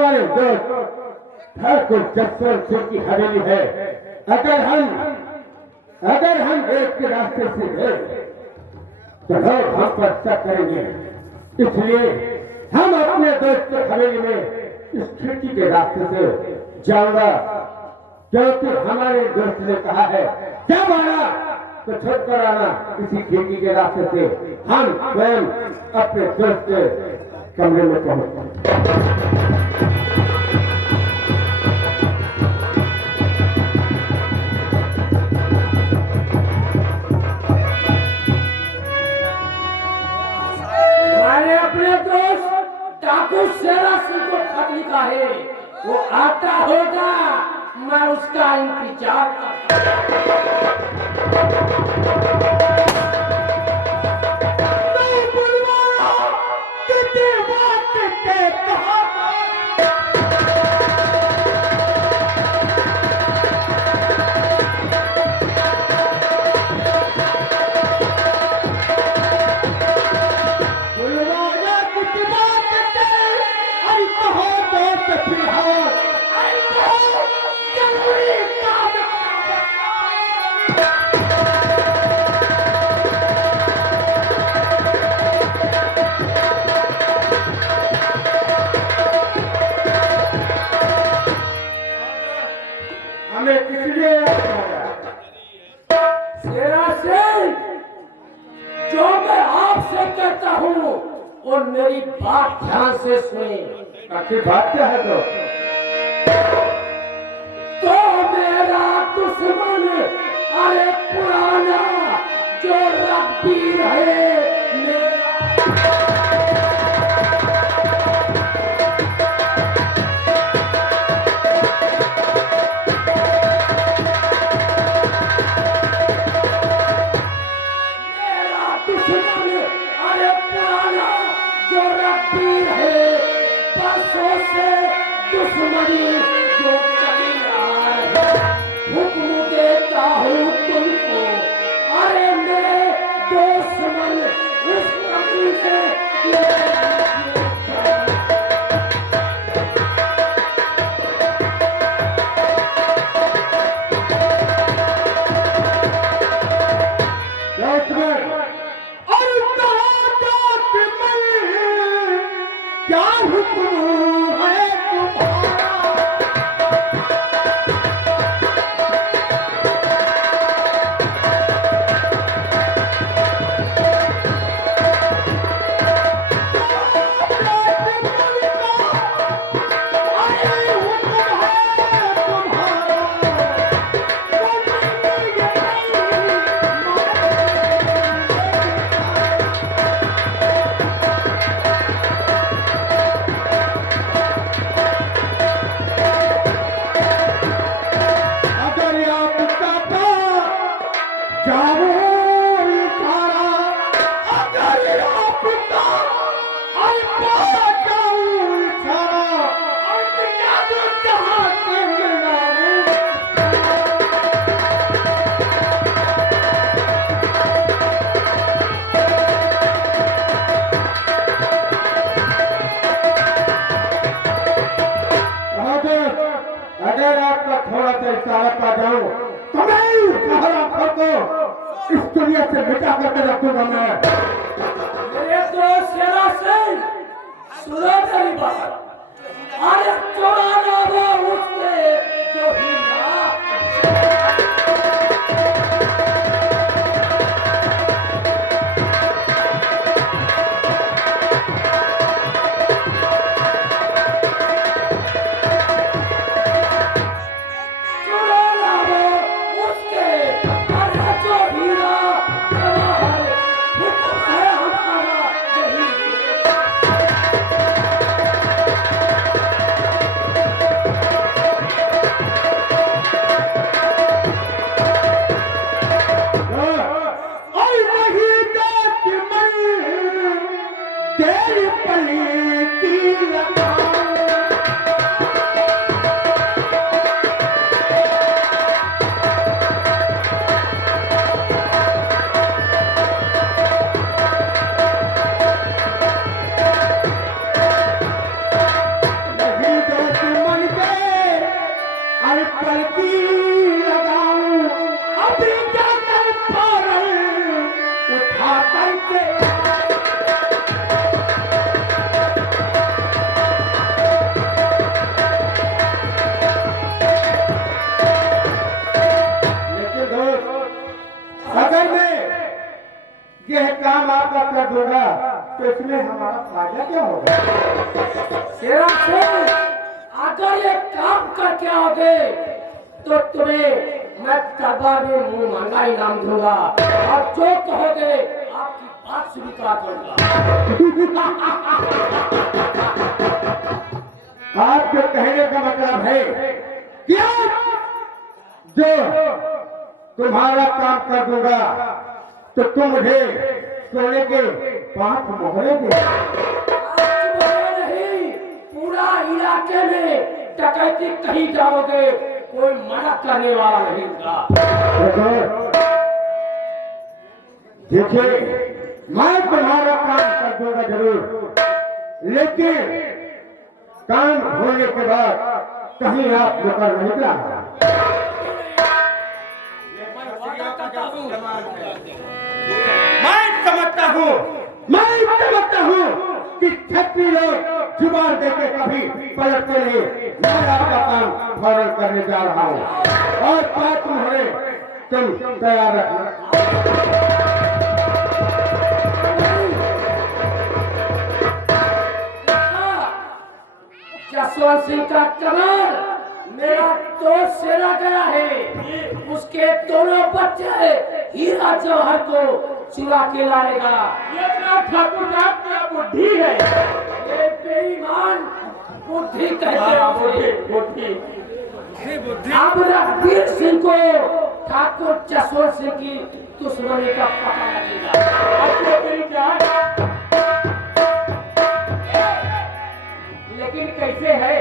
हमारे दोस्त ठाकुर जसवंत सिंह की हवेली है। अगर हम एक के रास्ते से गए तो लोग हम पर शक करेंगे, इसलिए हम अपने दोस्त की हवेली में इस खिड़की के रास्ते से जाऊंगा, क्योंकि हमारे दोस्त ने कहा है जब आना तो छत पर आना। इसी खिड़की के रास्ते से हम स्वयं अपने दोस्त के कमरे में पहुंचते। मैंने अपने दोस्त ठाकुर शेरा सिंह को खत लिखा है, वो आता होगा, मैं उसका इंतजार कहता हूँ और मेरी बात ध्यान से सुने। आखिर बात क्या है? तो मेरा दुश्मन अरे पुराना जो रब्बी रहे मेरा दुश्मनी जो चली आ रही, हुक्म देता हूँ तुमको, अरे मेरे दुश्मन उस कमी से क्या हुक्म है इस दुनिया से मिटा करके रखूंगा मैं। मेरे दोस्त शेरा सिंह, सुनो मेरी बात, अरे चुराना वो उसके जो हीरा अरे पलकी लगाऊं अभी जाकर फौरन उठा करके अगर मैं यह काम आपका कर दूंगा तो इसमें हमारा फायदा क्या होगा? शेरा सिंह, अगर ये काम करके आओगे तो तुम्हें मैं दरबार में मुंह मांगा इनाम दूंगा और जो कहोगे आपकी बात स्वीकार करूंगा। आपके कहने का मतलब है कि जो तुम्हारा काम कर दूंगा तो तुम मुझे सोने के 5 मोहरे दे। नहीं, पूरा इलाके में डकैती कहीं जाओगे कोई मना करने वाला नहीं होगा। देखिए, मैं तुम्हारा काम कर दूंगा जरूर, लेकिन काम होने के बाद कहीं आप मुकर नहीं जाना। मैं समझता हूँ कि छत्री लोग जुबान देके कभी पलटते नहीं। मैं आपका काम फौरन करने जा रहा हूँ और 5 मोहरे तुम तैयार रखना। जसवंत सिंह का कमर मेरा दोस्त सेना गया है, उसके दोनों बच्चे हीरा जवाहर को चुरा के लाएगा। ये ठाकुर साहब क्या बुद्धि है, ये बेईमान बुद्धि कहते हैं। अब रघुवीर सिंह को ठाकुर जसवंत सिंह की दुश्मनी का पता लगेगा। लेकिन कैसे है?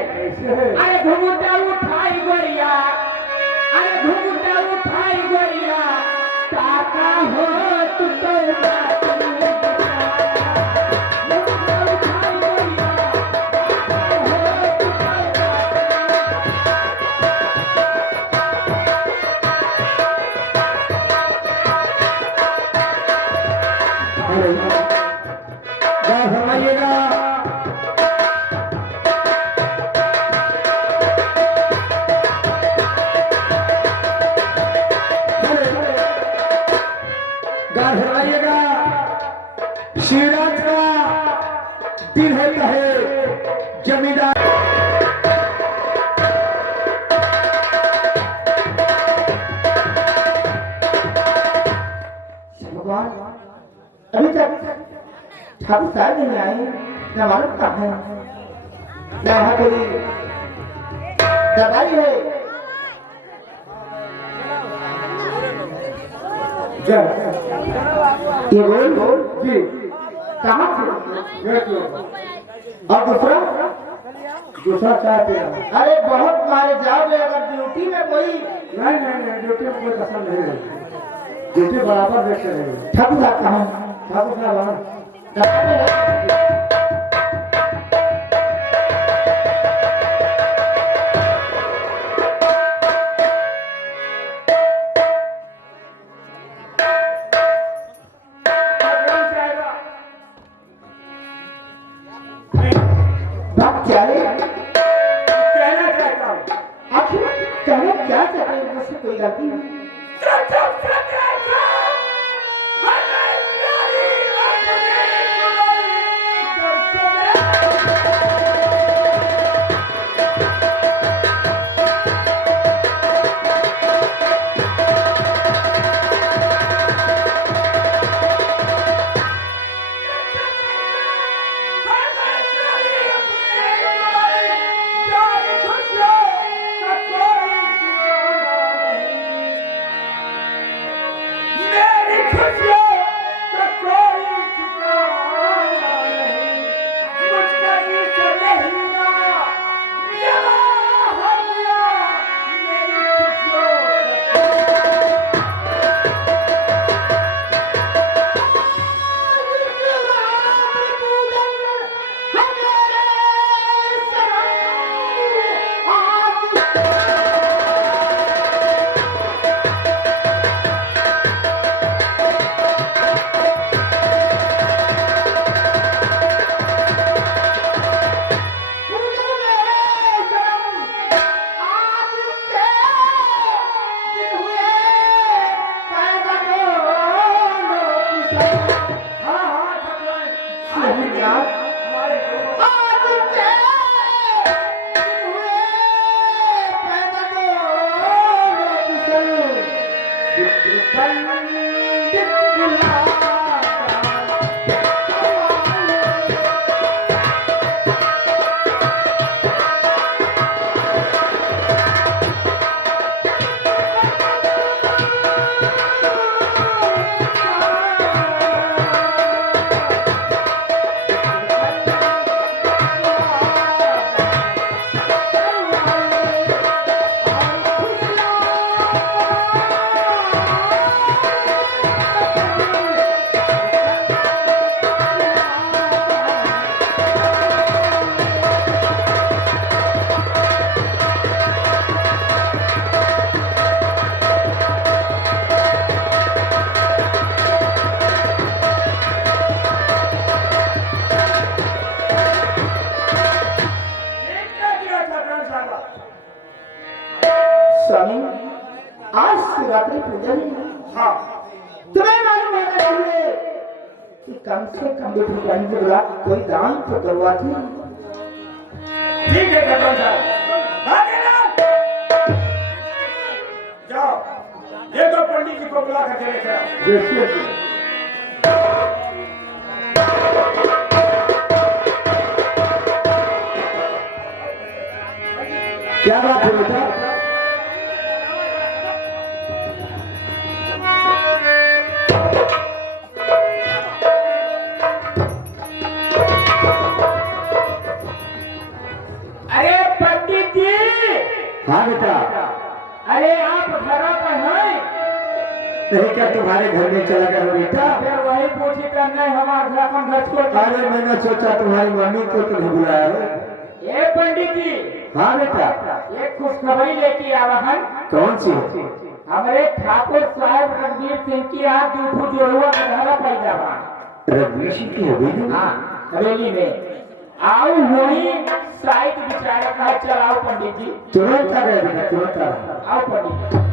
अरे घुंघटा उठाई गोरिया, अरे घुंघटा उठाई गोरिया, ताका हो तू तो शिवराज का दिन होता है जमींदार। भगवान अभी तक ठाकुर साहब नहीं आए, न मालूम कहाँ है, न यहाँ कोई दवाई है। ये बोल जी कहाँ से? और दूसरा चाय पिया। अरे बहुत मारे जाओगे अगर ड्यूटी में कोई। नहीं, ड्यूटी में कोई पसंद नहीं है, ड्यूटी बराबर देखते रहेंगे। ठाकुर साहब कहाँ? ठाकुर साहब क्या कहना चाहता हूँ? आखिर कहना क्या चाहते हैं? मुझसे कोई गलती है? स्वामी आज शिवरात्रि पूजा नहीं है। हाँ तुम्हें मालूम होना चाहिए कि कम से कम बेटी के बुला कोई दान तो करवा थी। ठीक है कैप्टन साहब, जाओ ये तो पंडित जी को बुला कर दे लेकर आओ। देखिए क्या बात है बेटा? अरे पंडित जी। हाँ बेटा। अरे आप घर पर हैं? नहीं क्या तुम्हारे घर में चला गया बेटा? फिर वही पूछी करना है हमारे घर अपन घर को। अरे मैंने सोचा तुम्हारी मम्मी को तुम्हें बुलाया है। ये पंडित जी। हाँ बेटा। एक खुशखबरी लेके आवा है। कौन सी? हमारे ठाकुर साहब रणवीर सिंह की आज दूठू जोड़ुआ का धारा पैदा हुआ। रणवीर सिंह की हवेली? हाँ हवेली में आओ वही साइड बिचारा का चलाओ पंडित जी। तुरंत आ गया बेटा, तुरंत आ गया। आओ पंडित जी।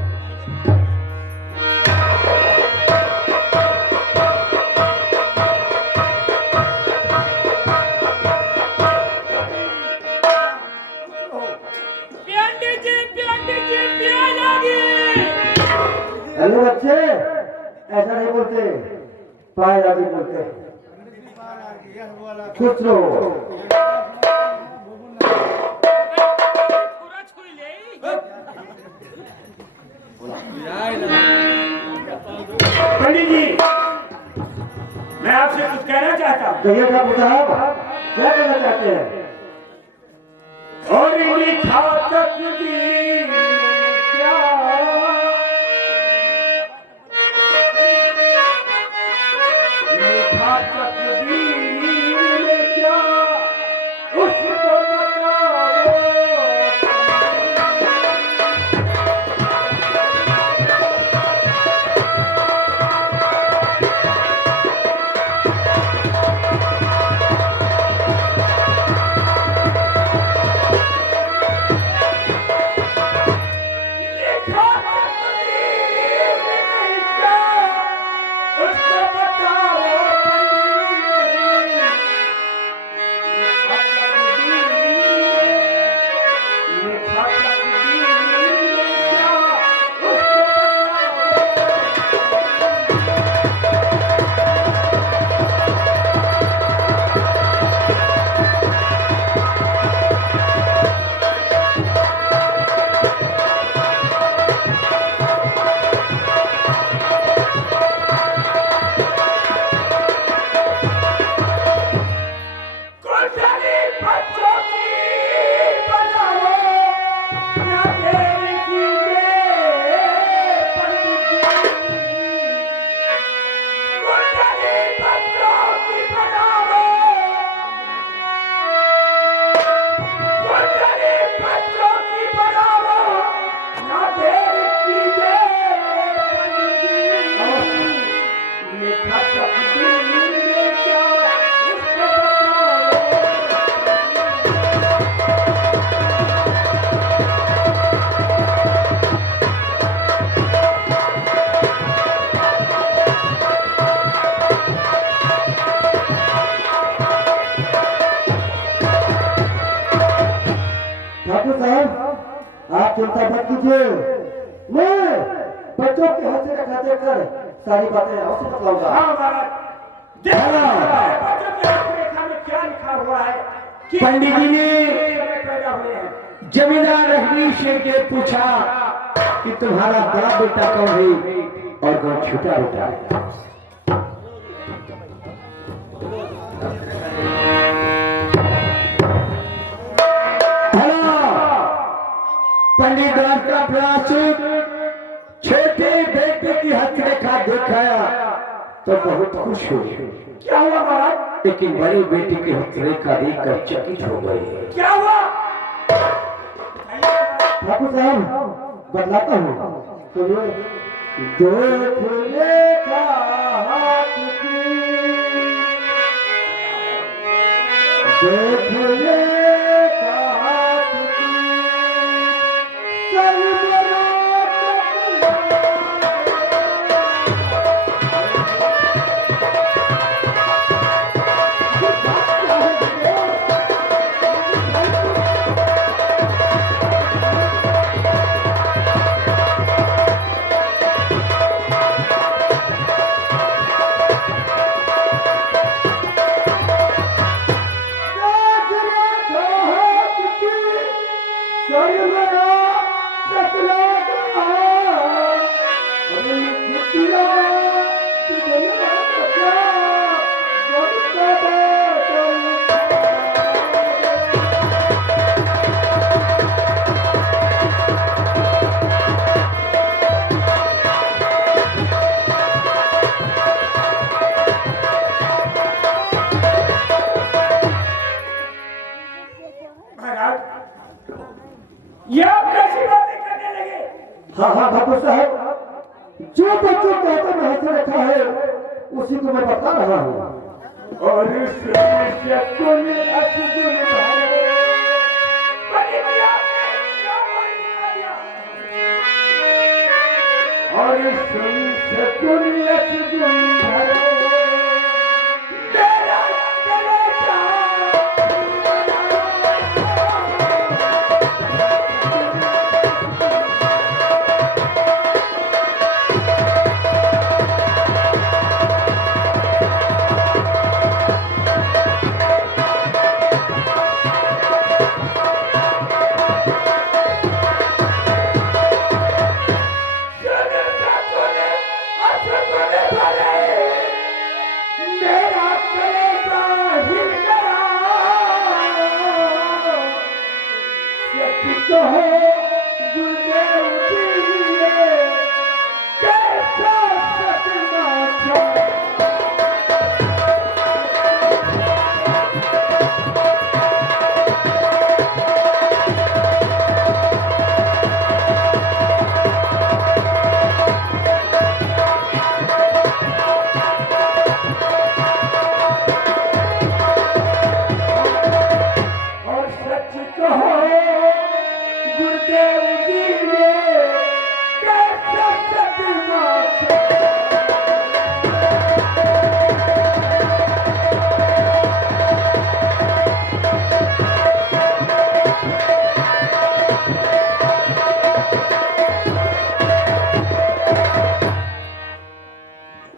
हेलो बच्चे, ऐसा नहीं बोलते, पाए आगे बोलते। कुछ लो। पंडित जी मैं आपसे कुछ कहना चाहता हूँ। कहिए ठाकुर साहब, क्या कहना चाहते हैं? और लिखा तकदीर क्या लिखा तकदीर में क्या उसको बताओ। ठाकुर साहब, आप चिंता मत कीजिए, मैं बच्चों के हाथ से खाते कर सारी बातें अवश्य बतलाऊंगा। हाँ महाराज, देखो बच्चों के रेखा में क्या लिखा हुआ है। पंडित जी ने पैदा हुए हैं। जमींदार रणवीर सिंह के पूछा कि तुम्हारा बड़ा बेटा कौन है और कौन छोटा बेटा है। पंडित राज का प्रयास छोटे बेटे की हस्तरेखा दिखाया तो बहुत खुश हुए। क्या हुआ महाराज? लेकिन बड़ी बेटी की हस्तरेखा देखकर चकित हो गए। क्या हुआ? ठाकुर साहब बतलाता हूँ तो देख लेखा हाथ की, देख लेखा हाथ की, सर्वरा ये आप कैसी बातें करने लगे? हाँ हाँ ठाकुर साहब, जो बच्चों कहते में हाथ रखा है उसी को मैं बता रहा हूँ। और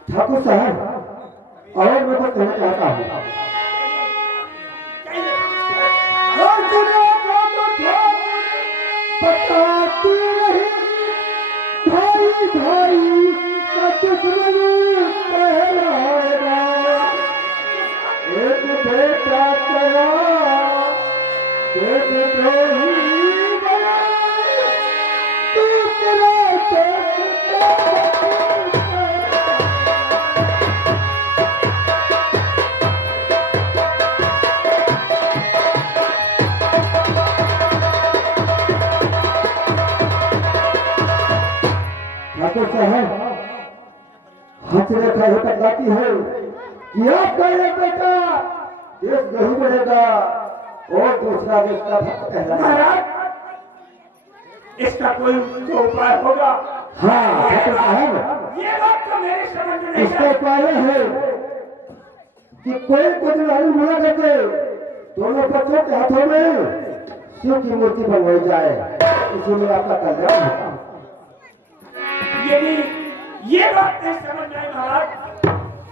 ठाकुर साहब, और मैं कुछ कहना चाहता हूँ। बताती रही भाई भाई का दुश्मन कहलाएगा, एक बेटा तेरा देवद्रोही बना, दूसरा ठाकुर साहब, हाथ रेखा ये बतलाती है कि आपका एक बेटा देश नहीं बढ़ेगा और दूसरा देश का भक्त कहलाएगा। इसका कोई तो उपाय होगा? हाँ ठाकुर साहब, ये बात तो मेरे समझ में नहीं इसका उपाय है कि कोई कुछ नहीं मिला करके दोनों बच्चों के हाथों में शिव की मूर्ति बनवाई जाए, इसीलिए आपका कल्याण होगा। ये बात नहीं समझ में आई महाराज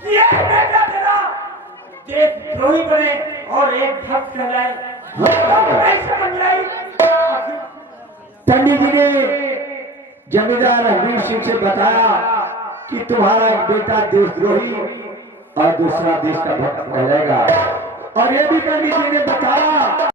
कि ये बेटा तेरा देशद्रोही बने और एक भक्त कहलाए। नहीं समझ में आई। पंडित जी ने जमींदार हरवीर सिंह से बताया कि तुम्हारा एक बेटा देशद्रोही और दूसरा देश का भक्त कहलाएगा, और ये भी पंडित जी ने बताया